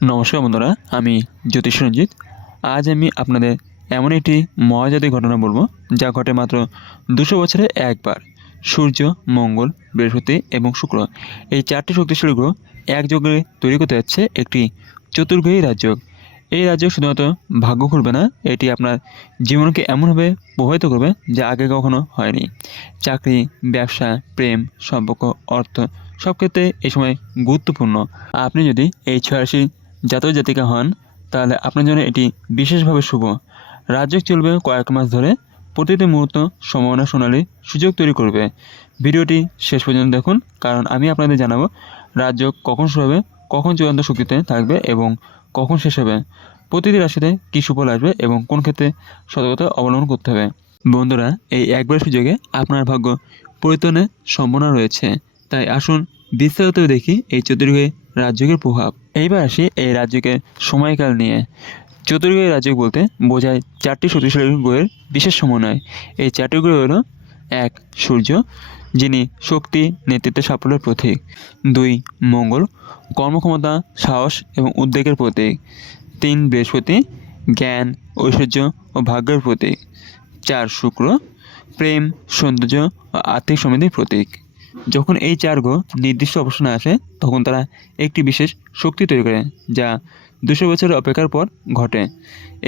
নমস্কার বন্ধুরা, আমি জ্যোতিষ রঞ্জিত। আজ আমি আপনাদের এমন একটি মহাজাতি ঘটনা বলবো যা ঘটে মাত্র 200 বছরে একবার। সূর্য, মঙ্গল, বৃহস্পতি এবং শুক্র এই চারটি শক্তিশালী গ্রহ একযোগে তৈরি করতে যাচ্ছে একটি চতুর্গ্রহী রাজ্য। এই রাজ্য শুধুমাত্র ভাগ্য খুলবে না, এটি আপনার জীবনকে এমনভাবে প্রভাবিত করবে যা আগে কখনো হয়নি। চাকরি, ব্যবসা, প্রেম, সম্পর্ক, অর্থ সব ক্ষেত্রে এই সময় গুরুত্বপূর্ণ। আপনি যদি এই 6 জাতক জাতিকা হন তাহলে আপনার জন্য এটি বিশেষভাবে শুভ। রাজ্য চলবে কয়েক মাস ধরে, প্রতিটি মুহূর্ত সম্ভাবনা সোনালী সুযোগ তৈরি করবে। ভিডিওটি শেষ পর্যন্ত দেখুন, কারণ আমি আপনাদের জানাবো রাজ্য কখন শুরু হবে, কখন চূড়ান্ত শক্তিতে থাকবে এবং কখন শেষ হবে, প্রতিটি রাশিতে কী সুফল আসবে এবং কোন ক্ষেত্রে সতর্কতা অবলম্বন করতে হবে। বন্ধুরা, এই একবার সুযোগে আপনার ভাগ্য পরিবর্তনের সম্ভাবনা রয়েছে। তাই আসুন বিস্তারিত দেখি এই চতুর্গ্রহে রাজযোগের প্রভাব। এইবার আসি এই রাজ্যকে সময়কাল নিয়ে। চতুর্গ্রহী রাজ্য বলতে বোঝায় চারটি শক্তিশালী গ্রহের বিশেষ সমন্বয়। এই চারটি গ্রহ হল: 1. সূর্য, যিনি শক্তি, নেতৃত্ব, সাফল্যের প্রতীক। 2. মঙ্গল, কর্মক্ষমতা, সাহস এবং উদ্বেগের প্রতীক। 3. বৃহস্পতি, জ্ঞান, ঐশ্বর্য ও ভাগ্যের প্রতীক। 4. শুক্র, প্রেম, সৌন্দর্য ও আর্থিক সমৃদ্ধির প্রতীক। যখন এই 4 গ্রহ নির্দিষ্ট অবস্থানে আসে তখন তারা একটি বিশেষ শক্তি তৈরি করে যা 200 বছরের অপেক্ষার পর ঘটে।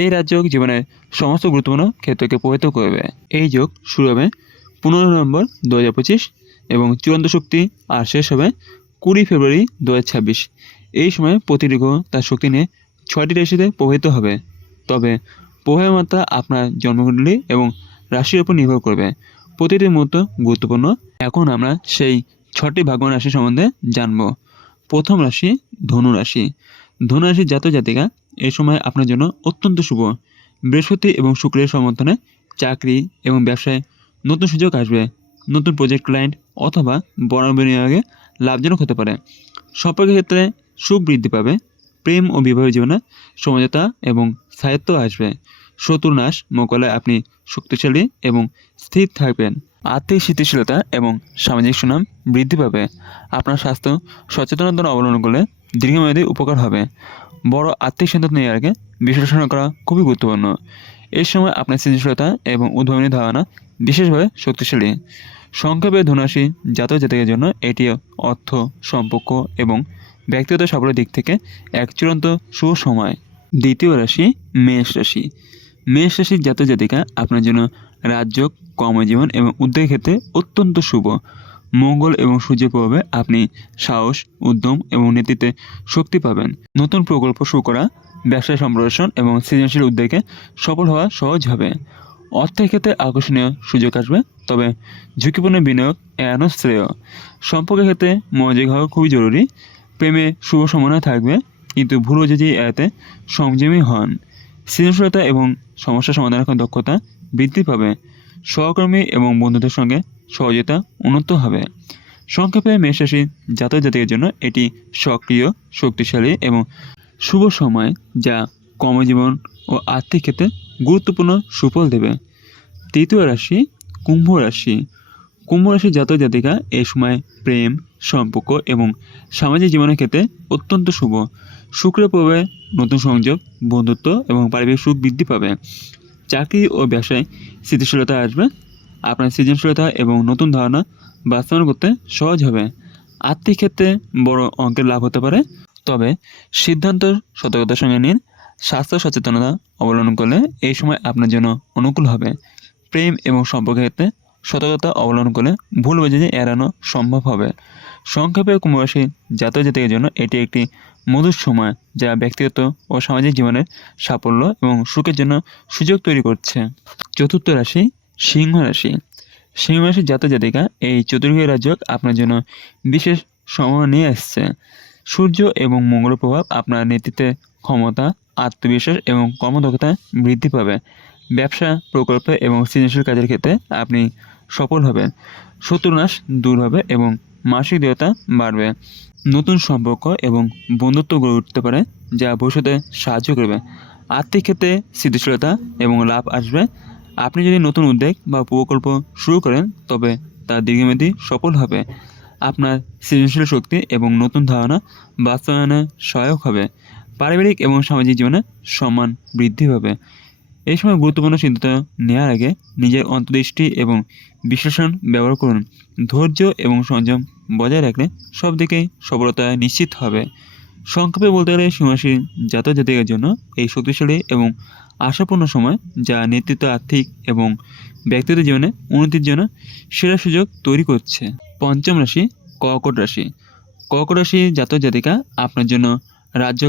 এই রাজযোগ জীবনের সমস্ত গুরুত্বপূর্ণ ক্ষেত্রকে প্রভাবিত করবে। এই যোগ শুরু হবে 15 নভেম্বর 2025 এবং চূড়ান্ত শক্তি আর শেষ হবে 20 ফেব্রুয়ারি 2026। এই সময় প্রতিটি গ্রহ তার শক্তি নিয়ে 6টি রাশিতে প্রভাবিত হবে। তবে প্রভাবের মাত্রা আপনার জন্মকুণ্ডলী এবং রাশির উপর নির্ভর করবে। প্রতিটি মুহূর্ত গুরুত্বপূর্ণ। এখন আমরা সেই 6টি ভাগ্যবান রাশি সম্বন্ধে জানব। প্রথম রাশি ধনু রাশি। ধনু রাশির জাতক জাতিকা এই সময় আপনার জন্য অত্যন্ত শুভ। বৃহস্পতি এবং শুক্রের সমর্থনে চাকরি এবং ব্যবসায় নতুন সুযোগ আসবে। নতুন প্রজেক্ট, ক্লায়েন্ট অথবা বড় বিনিয়োগে লাভজনক হতে পারে। সম্পর্কের ক্ষেত্রে সুখ বৃদ্ধি পাবে। প্রেম ও বিবাহ জীবনে সমঝোতা এবং স্থায়িত্ব আসবে। শত্রু নাশ মোকাবিলায় আপনি শক্তিশালী এবং স্থির থাকবেন। আর্থিক স্থিতিশীলতা এবং সামাজিক সুনাম বৃদ্ধি পাবে। আপনার স্বাস্থ্য সচেতনতা অবলম্বন করলে দীর্ঘমেয়াদী উপকার হবে। বড় আর্থিক সিদ্ধান্ত নেওয়ার আগে বিশ্লেষণ করা খুবই গুরুত্বপূর্ণ। এই সময় আপনার সৃজনশীলতা এবং উদ্ভাবনী ধারণা বিশেষভাবে শক্তিশালী। সংক্ষেপে ধনুরাশি জাতক জাতিকের জন্য এটি অর্থ, সম্পর্ক এবং ব্যক্তিগত সাফল্যের দিক থেকে এক চূড়ান্ত শুভ সময়। দ্বিতীয় রাশি মেষ রাশি। মেষ রাশির জাতক জাতিকা আপনার জন্য রাজযোগ, কর্মজীবন এবং উদ্যোগের ক্ষেত্রে অত্যন্ত শুভ। মঙ্গল এবং সূর্যের প্রভাবে আপনি সাহস, উদ্যম এবং নেতৃত্বে শক্তি পাবেন। নতুন প্রকল্প শুরু করা, ব্যবসায় সম্প্রসারণ এবং সৃজনশীল উদ্যোগে সফল হওয়া সহজ হবে। অর্থের ক্ষেত্রে আকর্ষণীয় সুযোগ আসবে, তবে ঝুঁকিপূর্ণ বিনিয়োগ এড়ানো শ্রেয়। সম্পর্কের ক্ষেত্রে মনোযোগ হওয়া খুবই জরুরি। প্রেমে শুভ সম্ভাবনা থাকবে, কিন্তু ভুল বোঝাবুঝি এড়াতে সংযমী হন। সৃজনশীলতা এবং সমস্যা সমাধানের দক্ষতা বৃদ্ধি পাবে। সহকর্মী এবং বন্ধুদের সঙ্গে সহযোগিতা উন্নত হবে। সংক্ষেপে মেষ রাশির জাতক জাতিকের জন্য এটি সক্রিয়, শক্তিশালী এবং শুভ সময় যা কর্মজীবন ও আর্থিক ক্ষেত্রে গুরুত্বপূর্ণ সুফল দেবে। তৃতীয় রাশি কুম্ভ রাশি। কুম্ভ রাশির জাতক জাতিকা এই সময় প্রেম, সম্পর্ক এবং সামাজিক জীবনের ক্ষেত্রে অত্যন্ত শুভ। শুক্রের প্রভাবে নতুন সংযোগ, বন্ধুত্ব এবং পারিবারিক সুখ বৃদ্ধি পাবে। চাকরি ও ব্যবসায় স্থিতিশীলতা আসবে। আপনার সৃজনশীলতা এবং নতুন ধারণা বাস্তবায়ন করতে সহজ হবে। আর্থিক ক্ষেত্রে বড় অঙ্কের লাভ হতে পারে, তবে সিদ্ধান্ত সতর্কতার সঙ্গে নিন। স্বাস্থ্য সচেতনতা অবলম্বন করলে এই সময় আপনার জন্য অনুকূল হবে। প্রেম এবং সম্পর্কের ক্ষেত্রে সতর্কতা অবলম্বন করলে ভুল বোঝাবুঝি এড়ানো সম্ভব হবে। সংক্ষেপে কুম্ভ রাশি জাতক জাতিকের জন্য এটি একটি মধুর সময় যা ব্যক্তিগত ও সামাজিক জীবনের সাফল্য এবং সুখের জন্য সুযোগ তৈরি করছে। চতুর্থ রাশি সিংহ রাশি। সিংহ রাশির জাতক জাতিকা এই চতুর্গ্রহী রাজযোগ আপনার জন্য বিশেষ সম্ভাবনা নিয়ে আসছে। সূর্য এবং মঙ্গলের প্রভাব আপনার নেতৃত্বে ক্ষমতা, আত্মবিশ্বাস এবং কর্মদক্ষতা বৃদ্ধি পাবে। ব্যবসা, প্রকল্প এবং সৃজনশীল কাজের ক্ষেত্রে আপনি সফল হবেন। শত্রুনাশ দূর হবে এবং মানসিক দৃঢ়তা বাড়বে। নতুন সম্পর্ক এবং বন্ধুত্ব গড়ে উঠতে পারে যা ভবিষ্যতে সাহায্য করবে। আর্থিক ক্ষেত্রে স্থিতিশীলতা এবং লাভ আসবে। আপনি যদি নতুন উদ্যোগ বা প্রকল্প শুরু করেন তবে তা দীর্ঘমেয়াদী সফল হবে। আপনার সৃজনশীল শক্তি এবং নতুন ধারণা বাস্তবায়নে সহায়ক হবে। পারিবারিক এবং সামাজিক জীবনে সম্মান বৃদ্ধি পাবে। এই সময় গুরুত্বপূর্ণ সিদ্ধান্ত নেওয়ার আগে নিজের অন্তর্দৃষ্টি এবং বিশ্লেষণ ব্যবহার করুন। ধৈর্য এবং সংযম বজায় রাখলে সব দিকেই সফলতা নিশ্চিত হবে। সংক্ষেপে বলতে গেলে সিংহরাশির জাতক জাতিকার জন্য এই শক্তিশালী এবং আশাপূর্ণ সময়, যা নেতৃত্ব, আর্থিক এবং ব্যক্তিগত জীবনে উন্নতির জন্য সেরা সুযোগ তৈরি করছে। পঞ্চম রাশি কর্কট রাশি। কর্কট রাশি জাতক জাতিকা আপনার জন্য রাজ্য,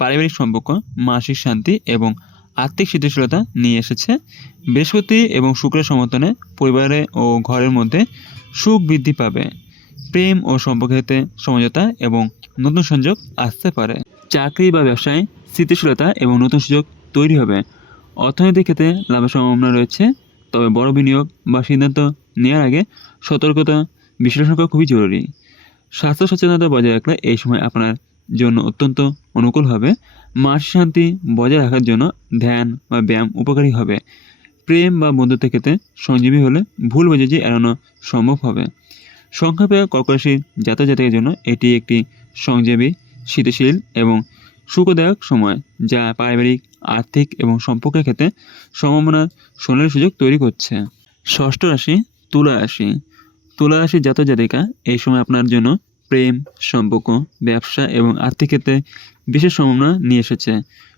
পারিবারিক সম্পর্ক, মানসিক শান্তি এবং আর্থিক স্থিতিশীলতা নিয়ে এসেছে। বৃহস্পতি এবং শুক্রের সমর্থনে পরিবারে ও ঘরের মধ্যে সুখ বৃদ্ধি পাবে। প্রেম ও সম্পর্কের ক্ষেত্রে সমঝোতা এবং নতুন সংযোগ আসতে পারে। চাকরি বা ব্যবসায় স্থিতিশীলতা এবং নতুন সুযোগ তৈরি হবে। অর্থনৈতিক ক্ষেত্রে লাভের সম্ভাবনা রয়েছে, তবে বড় বিনিয়োগ বা সিদ্ধান্ত নেওয়ার আগে সতর্কতা বিশ্লেষণ করা খুবই জরুরি। স্বাস্থ্য সচেতনতা বজায় রাখলে এই সময় আপনার জন্য অত্যন্ত অনুকূল হবে। মানসিক শান্তি বজায় রাখার জন্য ধ্যান বা ব্যায়াম উপকারী হবে। প্রেম বা বন্ধুত্বের ক্ষেত্রে সঞ্জীবী হলে ভুল বোঝাবুঝি এড়ানো সম্ভব হবে। সংক্ষেপে কর্কট রাশির জাতক জাতিকার জন্য এটি একটি সংযমী, স্থিতিশীল এবং সুখদায়ক সময়, যা পারিবারিক, আর্থিক এবং সম্পর্কের ক্ষেত্রে সম্ভাবনার সোনালী সুযোগ তৈরি করছে। ষষ্ঠ রাশি তুলা রাশি। তুলা রাশির জাতক জাতিকা এই সময় আপনার জন্য প্রেম, সম্পর্ক, ব্যবসা এবং আর্থিক ক্ষেত্রে বিশেষ সম্ভাবনা নিয়ে এসেছে।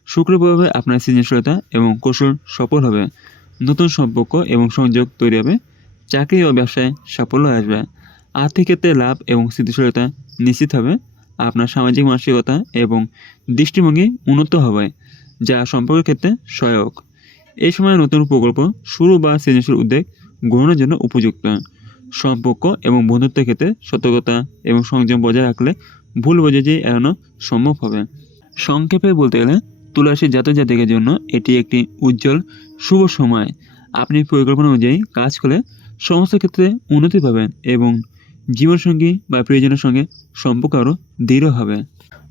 শুক্রের প্রভাবে আপনার সৃজনশীলতা এবং কৌশল সফল হবে। নতুন সম্পর্ক এবং সংযোগ তৈরি হবে। চাকরি ও ব্যবসায় সাফল্য আসবে। আর্থিক ক্ষেত্রে লাভ এবং স্থিতিশীলতা নিশ্চিত হবে। আপনার সামাজিক মানসিকতা এবং দৃষ্টিভঙ্গি উন্নত হবে, যা সম্পর্কের ক্ষেত্রে সহায়ক। এই সময় নতুন প্রকল্প শুরু বা সৃজনশীল উদ্যোগ গ্রহণের জন্য উপযুক্ত। সম্পর্ক এবং বন্ধুত্বের ক্ষেত্রে সতর্কতা এবং সংযম বজায় রাখলে ভুল বোঝাবুঝি এড়ানো সম্ভব হবে। সংক্ষেপে বলতে গেলে তুলা রাশির জাতক জাতিকার জন্য এটি একটি উজ্জ্বল, শুভ সময়। আপনি পরিকল্পনা অনুযায়ী কাজ করলে সমস্ত ক্ষেত্রে উন্নতি পাবেন এবং জীবনসঙ্গী বা প্রিয়জনের সঙ্গে সম্পর্ক আরও দৃঢ় হবে।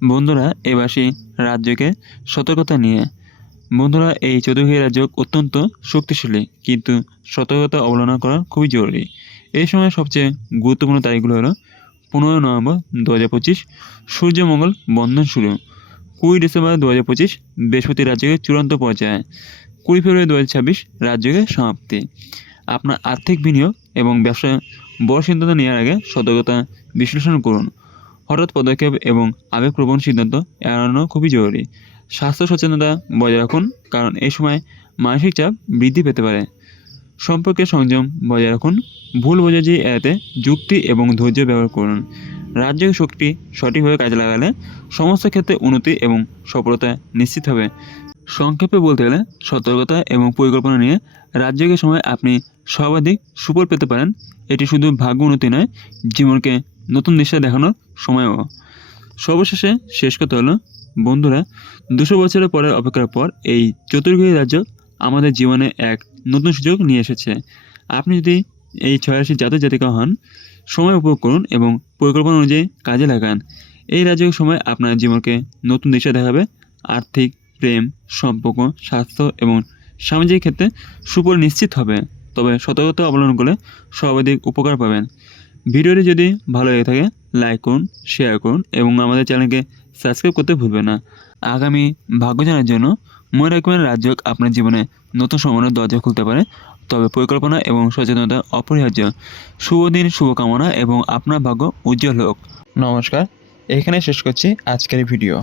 বন্ধুরা, এবার সেই রাজ্যকে সতর্কতা নিয়ে। বন্ধুরা, এই চতুর্গ্রহী রাজ্য অত্যন্ত শক্তিশালী, কিন্তু সতর্কতা অবলম্বন করা খুবই জরুরি। এই সময় সবচেয়ে গুরুত্বপূর্ণ তারিখগুলো হলো 15 নভেম্বর 2025 সূর্যমঙ্গল বন্ধন শুরু, 20 ডিসেম্বর 2025 বৃহস্পতি রাজ্যকে চূড়ান্ত পর্যায়ে, 20 ফেব্রুয়ারি 2026 রাজ্যকে সমাপ্তি। আপনার আর্থিক বিনিয়োগ এবং ব্যবসায় বড় সিদ্ধান্ত নেওয়ার আগে সতর্কতা বিশ্লেষণ করুন। হঠাৎ পদক্ষেপ এবং আবেগপ্রবণ সিদ্ধান্ত এড়ানো খুবই জরুরি। স্বাস্থ্য সচেতনতা বজায় রাখুন, কারণ এই সময় মানসিক চাপ বৃদ্ধি পেতে পারে। সম্পর্কে সংযম বজায় রাখুন। ভুল বোঝাবুঝি এড়াতে যুক্তি এবং ধৈর্য ব্যবহার করুন। রাজ্যের শক্তি সঠিকভাবে কাজে লাগালে সমস্ত ক্ষেত্রে উন্নতি এবং সফলতা নিশ্চিত হবে। সংক্ষেপে বলতে গেলে সতর্কতা এবং পরিকল্পনা নিয়ে রাজ্যের সময় আপনি সর্বাধিক সুফল পেতে পারেন। এটি শুধু ভাগ্য উন্নতি নয়, জীবনকে নতুন দিশা দেখানোর সময়ও। সর্বশেষে শেষ কথা হলো, বন্ধুরা, 200 বছরের পরে অপেক্ষার পর এই চতুর্গ্রহী রাজ্য আমাদের জীবনে এক নতুন সুযোগ নিয়ে এসেছে। আপনি যদি এই 6 রাশির জাতক জাতিকা হন, সময় উপভোগ করুন এবং পরিকল্পনা অনুযায়ী কাজে লাগান। এই রাজ্যের সময় আপনার জীবনকে নতুন দিশা দেখাবে। আর্থিক, প্রেম, সম্পর্ক, স্বাস্থ্য এবং সামাজিক ক্ষেত্রে সুফল নিশ্চিত হবে। তবে সতর্কতা অবলম্বন করলে সর্বাধিক উপকার পাবেন। ভিডিওটি যদি ভালো লেগে থাকে লাইক করুন, শেয়ার করুন এবং আমাদের চ্যানেলকে সাবস্ক্রাইব করতে ভুলবেন না। আগামী ভাগ্য জানার জন্য মনে রাখবেন, রাজ্য আপনার জীবনে নতুন সম্ভাবনার দরজা খুলতে পারে, তবে পরিকল্পনা এবং সচেতনতা অপরিহার্য। শুভ দিন, শুভকামনা এবং আপনার ভাগ্য উজ্জ্বল হোক। নমস্কার, এখানে শেষ করছি আজকের ভিডিও।